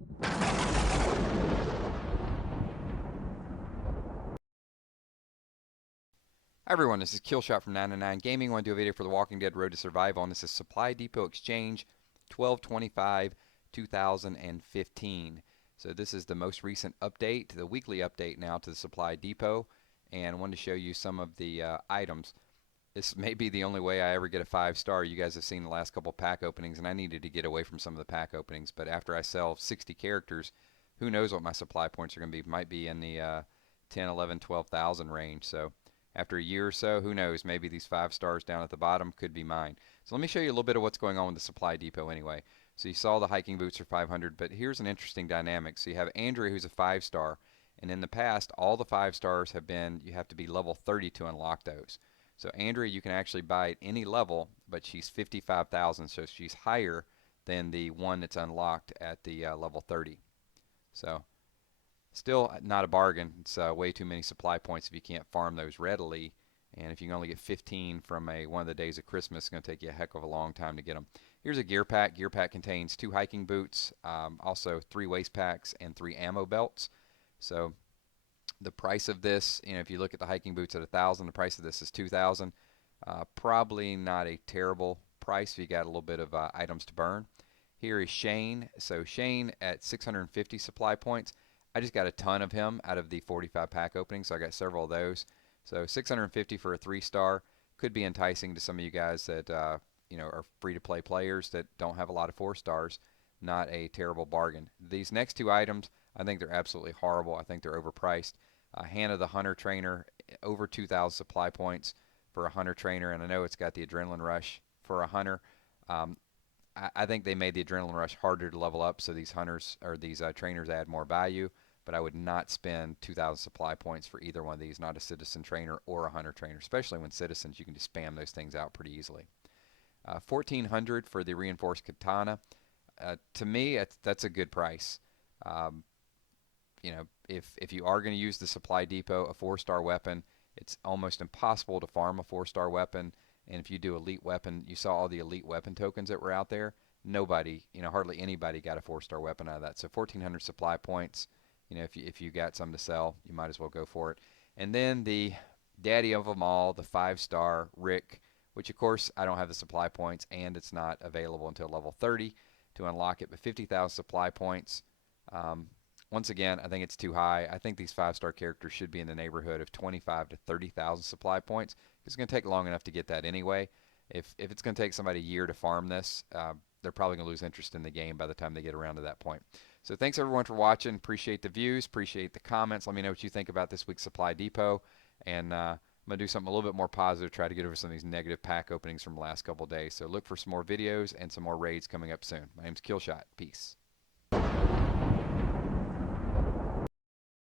Hi everyone, this is Killshot from 909 Gaming. I want to do a video for The Walking Dead Road to Survival, and this is Supply Depot Exchange 12/25/2015. So this is the most recent update, the weekly update now to the Supply Depot, and I wanted to show you some of the items. This may be the only way I ever get a 5-star. You guys have seen the last couple pack openings, and I needed to get away from some of the pack openings, but after I sell 60 characters, who knows what my supply points are going to be. Might be in the 10, 11, 12,000 range. So after a year or so, who knows, maybe these 5-stars down at the bottom could be mine. So let me show you a little bit of what's going on with the Supply Depot anyway. So you saw the hiking boots are 500, but here's an interesting dynamic. So you have Andrea, who's a 5-star, and in the past all the 5-stars have been, you have to be level 30 to unlock those. So Andrea, you can actually buy at any level, but she's 55,000, so she's higher than the one that's unlocked at the level 30. So still not a bargain. It's way too many supply points if you can't farm those readily. And if you can only get 15 from one of the days of Christmas, it's going to take you a heck of a long time to get them. Here's a gear pack. Gear pack contains 2 hiking boots, also 3 waist packs, and 3 ammo belts. So the price of this, if you look at the hiking boots at 1,000, the price of this is 2,000. Probably not a terrible price if you got a little bit of items to burn. Here is Shane. So Shane at 650 supply points. I just got a ton of him out of the 45 pack opening, so I got several of those. So 650 for a 3-star could be enticing to some of you guys that are free-to-play players that don't have a lot of 4-stars. Not a terrible bargain. These next 2 items, I think they're absolutely horrible. I think they're overpriced. Hannah the Hunter Trainer, over 2,000 supply points for a Hunter Trainer, and I know it's got the Adrenaline Rush for a Hunter. I think they made the Adrenaline Rush harder to level up, so these hunters or these trainers add more value. But I would not spend 2,000 supply points for either one of these, not a Citizen Trainer or a Hunter Trainer, especially when Citizens, you can just spam those things out pretty easily. 1,400 for the Reinforced Katana. To me, that's a good price. If you are going to use the Supply Depot, a 4-star weapon, it's almost impossible to farm a 4-star weapon. And if you do elite weapon, you saw all the elite weapon tokens that were out there. Nobody, hardly anybody got a 4-star weapon out of that. So 1,400 supply points. If you got some to sell, you might as well go for it. And then the daddy of them all, the 5-star Rick, which of course I don't have the supply points, and it's not available until level 30 to unlock it. But 50,000 supply points. Once again, I think it's too high. I think these 5-star characters should be in the neighborhood of 25 to 30,000 supply points. It's going to take long enough to get that anyway. If it's going to take somebody a year to farm this, they're probably going to lose interest in the game by the time they get around to that point. So thanks everyone for watching. Appreciate the views. Appreciate the comments. Let me know what you think about this week's Supply Depot. And I'm going to do something a little bit more positive, try to get over some of these negative pack openings from the last couple of days. So look for some more videos and some more raids coming up soon. My name's Killshot. Peace.